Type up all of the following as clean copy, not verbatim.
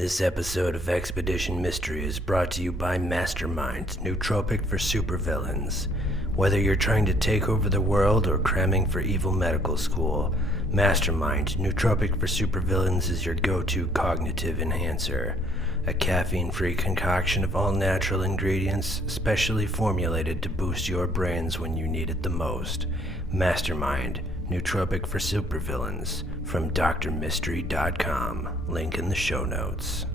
This episode of Expedition Mystery is brought to you by Mastermind, nootropic for supervillains. Whether you're trying to take over the world or cramming for evil medical school, Mastermind, nootropic for supervillains is your go-to cognitive enhancer. A caffeine-free concoction of all-natural ingredients, specially formulated to boost your brains when you need it the most. Mastermind, nootropic for supervillains, from drmystery.com. Link in the show notes.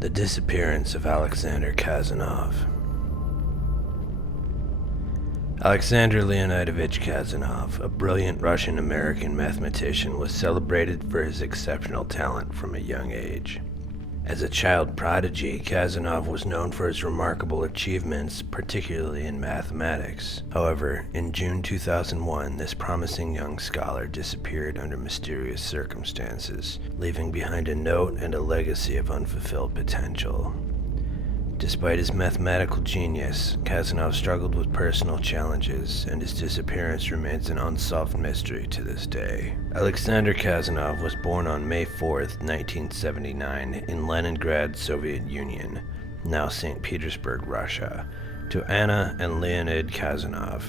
The disappearance of Aleksander Khazanov. Alexander Leonidovich Khazanov, a brilliant Russian-American mathematician, was celebrated for his exceptional talent from a young age. As a child prodigy, Khazanov was known for his remarkable achievements, particularly in mathematics. However, in June 2001, this promising young scholar disappeared under mysterious circumstances, leaving behind a note and a legacy of unfulfilled potential. Despite his mathematical genius, Khazanov struggled with personal challenges, and his disappearance remains an unsolved mystery to this day. Aleksander Khazanov was born on May 4, 1979, in Leningrad, Soviet Union, now St. Petersburg, Russia, to Anna and Leonid Khazanov.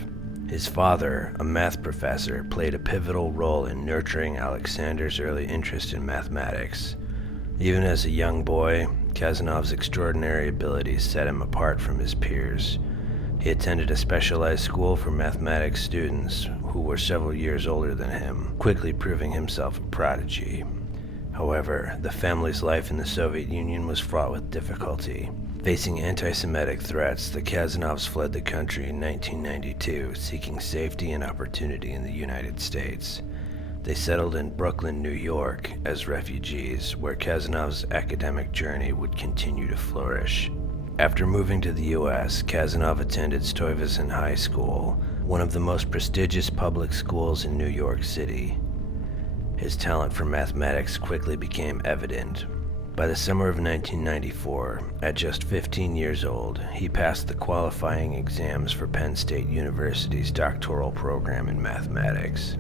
His father, a math professor, played a pivotal role in nurturing Alexander's early interest in mathematics. Even as a young boy, Khazanov's extraordinary abilities set him apart from his peers. He attended a specialized school for mathematics students who were several years older than him, quickly proving himself a prodigy. However, the family's life in the Soviet Union was fraught with difficulty. Facing anti-Semitic threats, the Khazanovs fled the country in 1992, seeking safety and opportunity in the United States. They settled in Brooklyn, New York, as refugees, where Khazanov's academic journey would continue to flourish. After moving to the U.S., Khazanov attended Stuyvesant High School, one of the most prestigious public schools in New York City. His talent for mathematics quickly became evident. By the summer of 1994, at just 15 years old, he passed the qualifying exams for Penn State University's doctoral program in mathematics.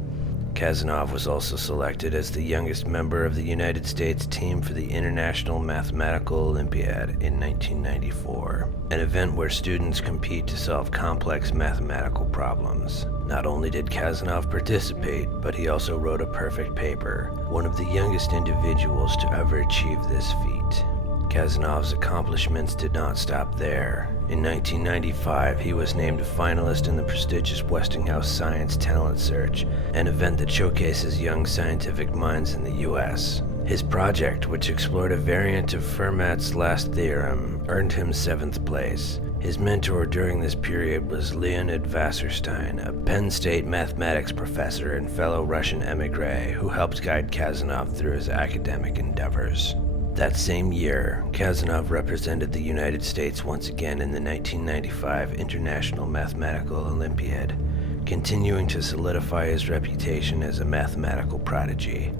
Khazanov was also selected as the youngest member of the United States team for the International Mathematical Olympiad in 1994, an event where students compete to solve complex mathematical problems. Not only did Khazanov participate, but he also wrote a perfect paper, one of the youngest individuals to ever achieve this feat. Khazanov's accomplishments did not stop there. In 1995, he was named a finalist in the prestigious Westinghouse Science Talent Search, an event that showcases young scientific minds in the U.S. His project, which explored a variant of Fermat's last theorem, earned him 7th place. His mentor during this period was Leonid Wasserstein, a Penn State mathematics professor and fellow Russian émigré who helped guide Khazanov through his academic endeavors. That same year, Khazanov represented the United States once again in the 1995 International Mathematical Olympiad, continuing to solidify his reputation as a mathematical prodigy.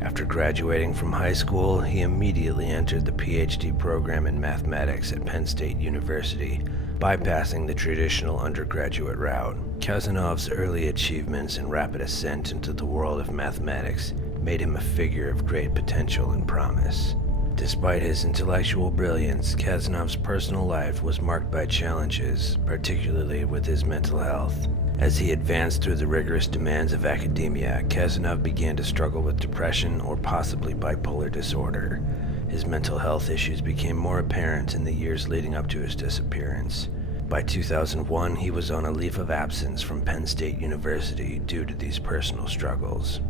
After graduating from high school, he immediately entered the PhD program in mathematics at Penn State University, bypassing the traditional undergraduate route. Khazanov's early achievements and rapid ascent into the world of mathematics made him a figure of great potential and promise. Despite his intellectual brilliance, Khazanov's personal life was marked by challenges, particularly with his mental health. As he advanced through the rigorous demands of academia, Khazanov began to struggle with depression or possibly bipolar disorder. His mental health issues became more apparent in the years leading up to his disappearance. By 2001, he was on a leave of absence from Penn State University due to these personal struggles.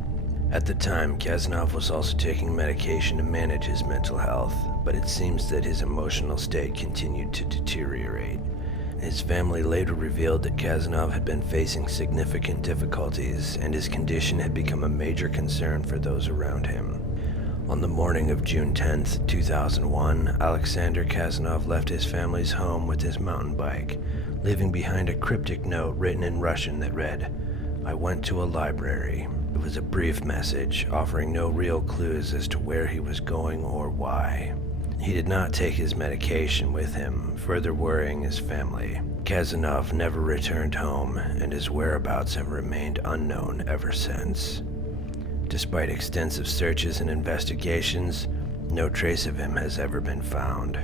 At the time, Khazanov was also taking medication to manage his mental health, but it seems that his emotional state continued to deteriorate. His family later revealed that Khazanov had been facing significant difficulties, and his condition had become a major concern for those around him. On the morning of June 10, 2001, Aleksander Khazanov left his family's home with his mountain bike, leaving behind a cryptic note written in Russian that read, "I went to a library." It was a brief message, offering no real clues as to where he was going or why. He did not take his medication with him, further worrying his family. Khazanov never returned home, and his whereabouts have remained unknown ever since. Despite extensive searches and investigations, no trace of him has ever been found.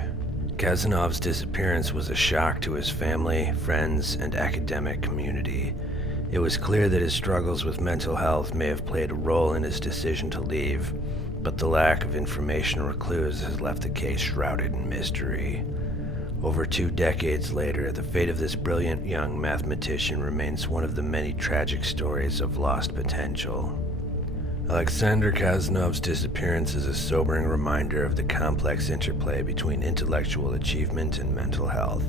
Khazanov's disappearance was a shock to his family, friends, and academic community. It was clear that his struggles with mental health may have played a role in his decision to leave, but the lack of information or clues has left the case shrouded in mystery. Over 2 decades later, the fate of this brilliant young mathematician remains one of the many tragic stories of lost potential. Aleksander Khazanov's disappearance is a sobering reminder of the complex interplay between intellectual achievement and mental health.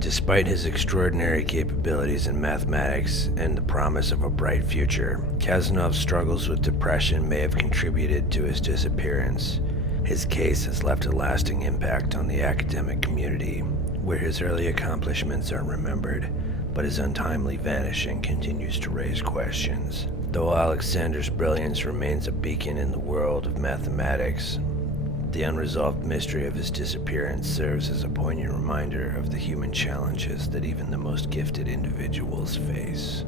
Despite his extraordinary capabilities in mathematics and the promise of a bright future, Khazanov's struggles with depression may have contributed to his disappearance. His case has left a lasting impact on the academic community, where his early accomplishments are remembered, but his untimely vanishing continues to raise questions. Though Aleksander's brilliance remains a beacon in the world of mathematics, the unresolved mystery of his disappearance serves as a poignant reminder of the human challenges that even the most gifted individuals face.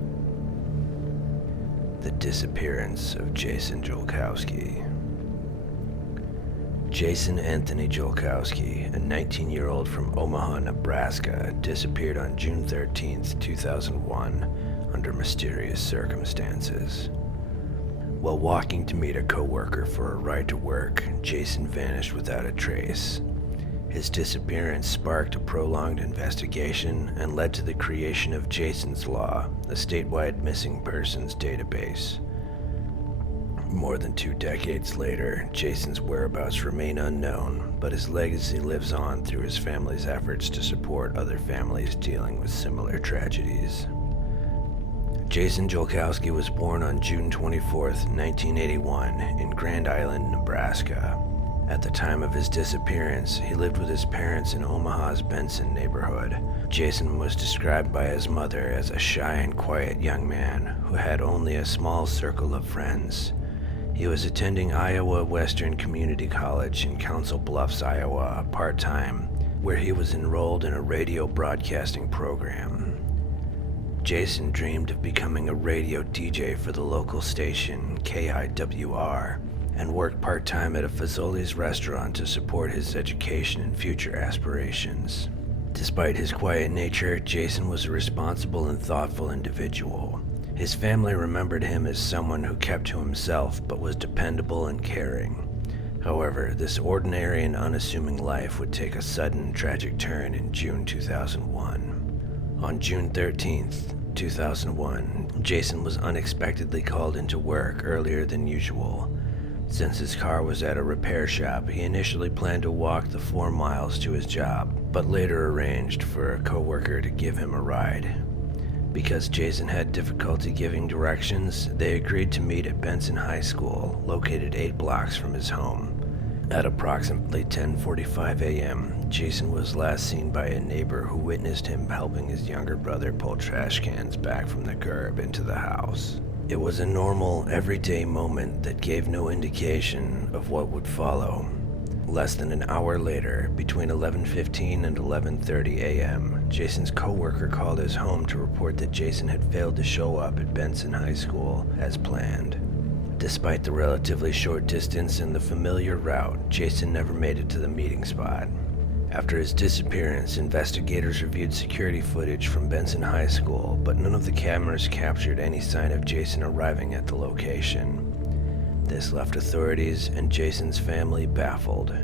The disappearance of Jason Jolkowski. Jason Anthony Jolkowski, a 19-year-old from Omaha, Nebraska, disappeared on June 13, 2001, under mysterious circumstances. While walking to meet a coworker for a ride to work, Jason vanished without a trace. His disappearance sparked a prolonged investigation and led to the creation of Jason's Law, a statewide missing persons database. More than 2 decades later, Jason's whereabouts remain unknown, but his legacy lives on through his family's efforts to support other families dealing with similar tragedies. Jason Jolkowski was born on June 24, 1981, in Grand Island, Nebraska. At the time of his disappearance, he lived with his parents in Omaha's Benson neighborhood. Jason was described by his mother as a shy and quiet young man who had only a small circle of friends. He was attending Iowa Western Community College in Council Bluffs, Iowa, part-time, where he was enrolled in a radio broadcasting program. Jason dreamed of becoming a radio DJ for the local station, KIWR, and worked part-time at a Fazoli's restaurant to support his education and future aspirations. Despite his quiet nature, Jason was a responsible and thoughtful individual. His family remembered him as someone who kept to himself but was dependable and caring. However, this ordinary and unassuming life would take a sudden, tragic turn in June 2001. On June 13th, 2001, Jason was unexpectedly called into work earlier than usual. Since his car was at a repair shop, he initially planned to walk the 4 miles to his job, but later arranged for a coworker to give him a ride. Because Jason had difficulty giving directions, they agreed to meet at Benson High School, located 8 blocks from his home. At approximately 10:45 a.m., Jason was last seen by a neighbor who witnessed him helping his younger brother pull trash cans back from the curb into the house. It was a normal, everyday moment that gave no indication of what would follow. Less than an hour later, between 11:15 and 11:30 a.m., Jason's coworker called his home to report that Jason had failed to show up at Benson High School as planned. Despite the relatively short distance and the familiar route, Jason never made it to the meeting spot. After his disappearance, investigators reviewed security footage from Benson High School, but none of the cameras captured any sign of Jason arriving at the location. This left authorities and Jason's family baffled.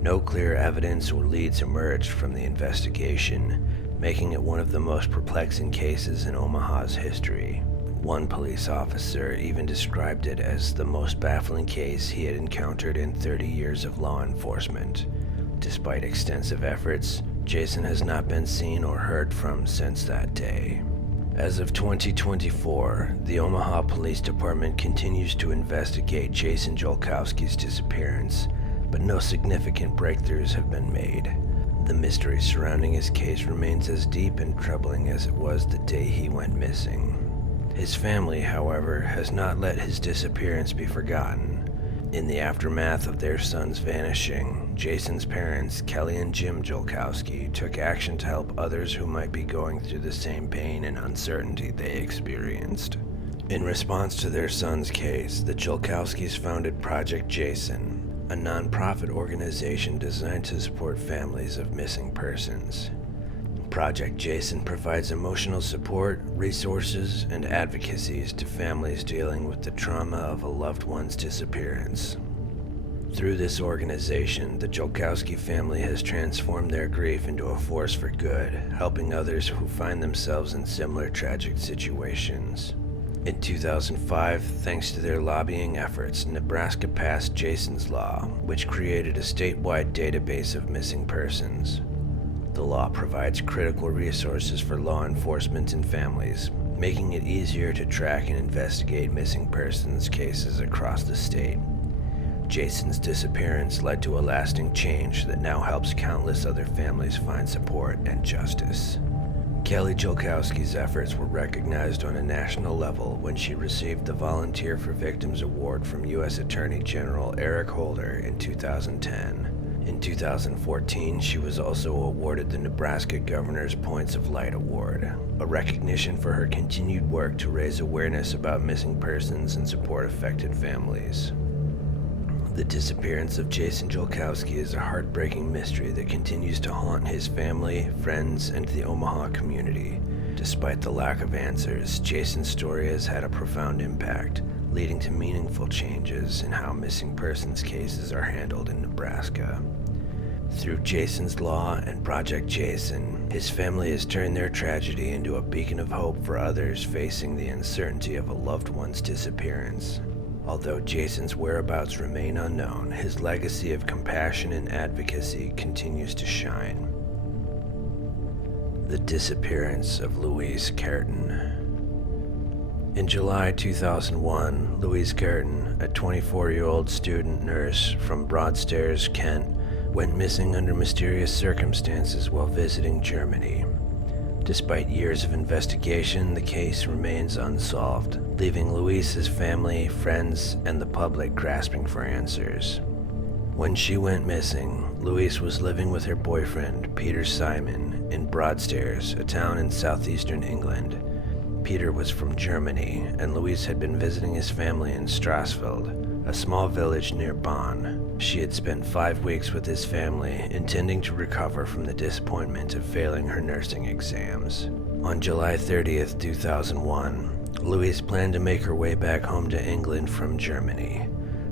No clear evidence or leads emerged from the investigation, making it one of the most perplexing cases in Omaha's history. One police officer even described it as the most baffling case he had encountered in 30 years of law enforcement. Despite extensive efforts, Jason has not been seen or heard from since that day. As of 2024, the Omaha Police Department continues to investigate Jason Jolkowski's disappearance, but no significant breakthroughs have been made. The mystery surrounding his case remains as deep and troubling as it was the day he went missing. His family, however, has not let his disappearance be forgotten. In the aftermath of their son's vanishing, Jason's parents, Kelly and Jim Jolkowski, took action to help others who might be going through the same pain and uncertainty they experienced. In response to their son's case, the Jolkowskis founded Project Jason, a non-profit organization designed to support families of missing persons. Project Jason provides emotional support, resources, and advocacies to families dealing with the trauma of a loved one's disappearance. Through this organization, the Jolkowski family has transformed their grief into a force for good, helping others who find themselves in similar tragic situations. In 2005, thanks to their lobbying efforts, Nebraska passed Jason's Law, which created a statewide database of missing persons. The law provides critical resources for law enforcement and families, making it easier to track and investigate missing persons cases across the state. Jason's disappearance led to a lasting change that now helps countless other families find support and justice. Kelly Jolkowski's efforts were recognized on a national level when she received the Volunteer for Victims Award from U.S. Attorney General Eric Holder in 2010. In 2014, she was also awarded the Nebraska Governor's Points of Light Award, a recognition for her continued work to raise awareness about missing persons and support affected families. The disappearance of Jason Jolkowski is a heartbreaking mystery that continues to haunt his family, friends, and the Omaha community. Despite the lack of answers, Jason's story has had a profound impact, leading to meaningful changes in how missing persons cases are handled in Nebraska. Through Jason's Law and Project Jason, his family has turned their tragedy into a beacon of hope for others facing the uncertainty of a loved one's disappearance. Although Jason's whereabouts remain unknown, his legacy of compassion and advocacy continues to shine. The disappearance of Louise Kerton. In July 2001, Louise Kerton, a 24-year-old student nurse from Broadstairs, Kent, went missing under mysterious circumstances while visiting Germany. Despite years of investigation, the case remains unsolved, leaving Louise's family, friends, and the public grasping for answers. When she went missing, Louise was living with her boyfriend, Peter Simon, in Broadstairs, a town in southeastern England. Peter was from Germany, and Louise had been visiting his family in Strassfeld, a small village near Bonn. She had spent 5 weeks with his family, intending to recover from the disappointment of failing her nursing exams. On July 30th, 2001, Louise planned to make her way back home to England from Germany.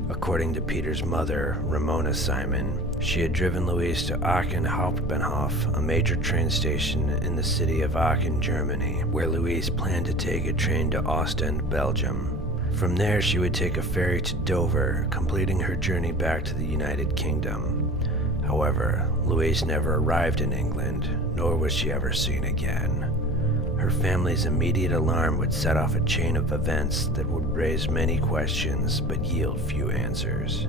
According to Peter's mother, Ramona Simon, she had driven Louise to Aachen Hauptbahnhof, a major train station in the city of Aachen, Germany, where Louise planned to take a train to Ostend, Belgium. From there, she would take a ferry to Dover, completing her journey back to the United Kingdom. However, Louise never arrived in England, nor was she ever seen again. Her family's immediate alarm would set off a chain of events that would raise many questions but yield few answers.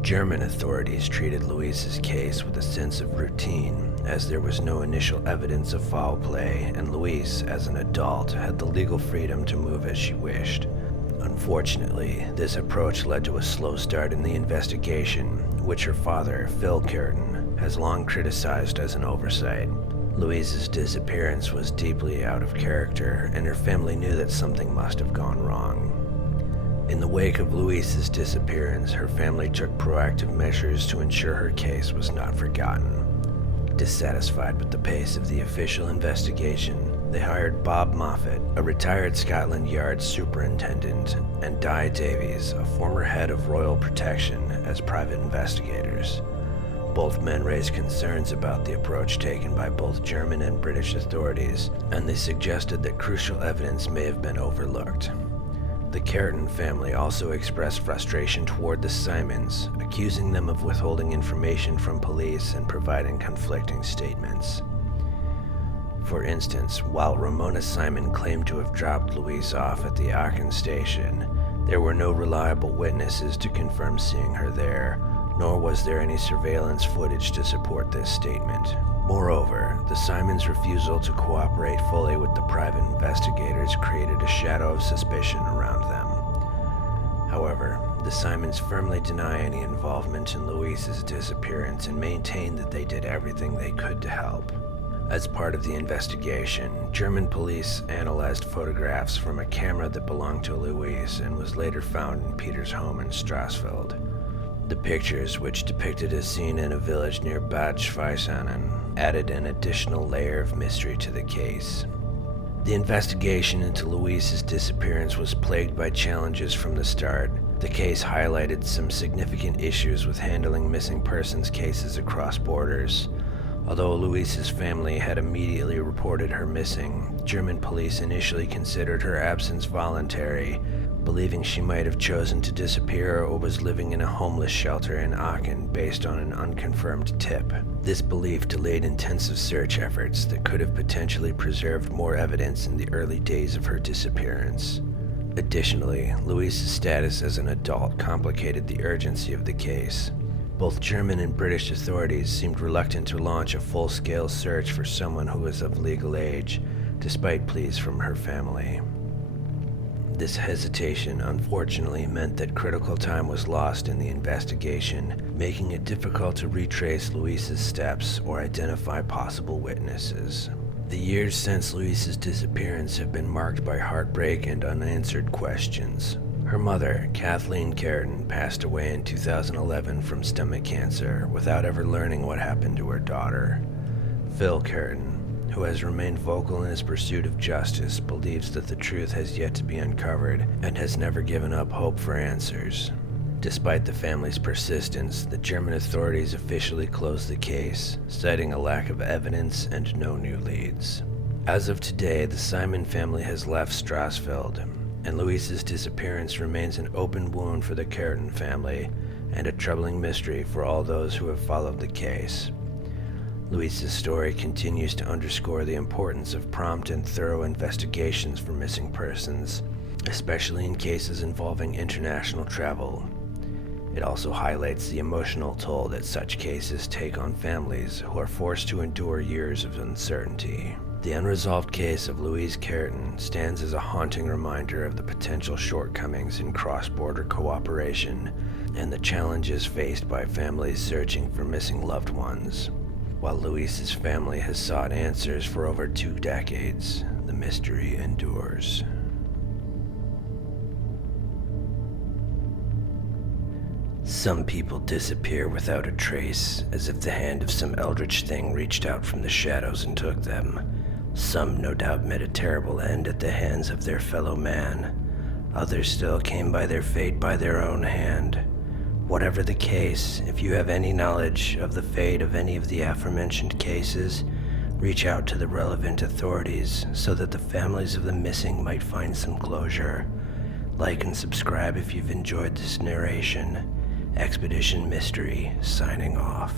German authorities treated Louise's case with a sense of routine, as there was no initial evidence of foul play, and Louise, as an adult, had the legal freedom to move as she wished. Unfortunately, this approach led to a slow start in the investigation, which her father, Phil Kerton, has long criticized as an oversight. Louise's disappearance was deeply out of character, and her family knew that something must have gone wrong. In the wake of Louise's disappearance, her family took proactive measures to ensure her case was not forgotten. Dissatisfied with the pace of the official investigation, they hired Bob Moffat, a retired Scotland Yard superintendent, and Di Davies, a former head of Royal Protection, as private investigators. Both men raised concerns about the approach taken by both German and British authorities, and they suggested that crucial evidence may have been overlooked. The Kerton family also expressed frustration toward the Simons, accusing them of withholding information from police and providing conflicting statements. For instance, while Ramona Simon claimed to have dropped Louise off at the Aachen station, there were no reliable witnesses to confirm seeing her there, nor was there any surveillance footage to support this statement. Moreover, the Simons' refusal to cooperate fully with the private investigators created a shadow of suspicion around them. However, the Simons firmly deny any involvement in Louise's disappearance and maintain that they did everything they could to help. As part of the investigation, German police analyzed photographs from a camera that belonged to Louise and was later found in Peter's home in Strassfeld. The pictures, which depicted a scene in a village near Bad Schweißhainen, added an additional layer of mystery to the case. The investigation into Louise's disappearance was plagued by challenges from the start. The case highlighted some significant issues with handling missing persons cases across borders. Although Louise's family had immediately reported her missing, German police initially considered her absence voluntary, believing she might have chosen to disappear or was living in a homeless shelter in Aachen based on an unconfirmed tip. This belief delayed intensive search efforts that could have potentially preserved more evidence in the early days of her disappearance. Additionally, Louise's status as an adult complicated the urgency of the case. Both German and British authorities seemed reluctant to launch a full-scale search for someone who was of legal age, despite pleas from her family. This hesitation unfortunately meant that critical time was lost in the investigation, making it difficult to retrace Louise's steps or identify possible witnesses. The years since Louise's disappearance have been marked by heartbreak and unanswered questions. Her mother, Kathleen Kerton, passed away in 2011 from stomach cancer without ever learning what happened to her daughter. Phil Kerton, who has remained vocal in his pursuit of justice, believes that the truth has yet to be uncovered and has never given up hope for answers. Despite the family's persistence, the German authorities officially closed the case, citing a lack of evidence and no new leads. As of today, the Simon family has left Strassfeld, and Louise's disappearance remains an open wound for the Kerton family and a troubling mystery for all those who have followed the case. Louise's story continues to underscore the importance of prompt and thorough investigations for missing persons, especially in cases involving international travel. It also highlights the emotional toll that such cases take on families who are forced to endure years of uncertainty. The unresolved case of Louise Kerton stands as a haunting reminder of the potential shortcomings in cross-border cooperation and the challenges faced by families searching for missing loved ones. While Louise's family has sought answers for over 2 decades, the mystery endures. Some people disappear without a trace, as if the hand of some eldritch thing reached out from the shadows and took them. Some no doubt met a terrible end at the hands of their fellow man. Others still came by their fate by their own hand. Whatever the case, if you have any knowledge of the fate of any of the aforementioned cases, reach out to the relevant authorities so that the families of the missing might find some closure. Like and subscribe if you've enjoyed this narration. Expedition Mystery, signing off.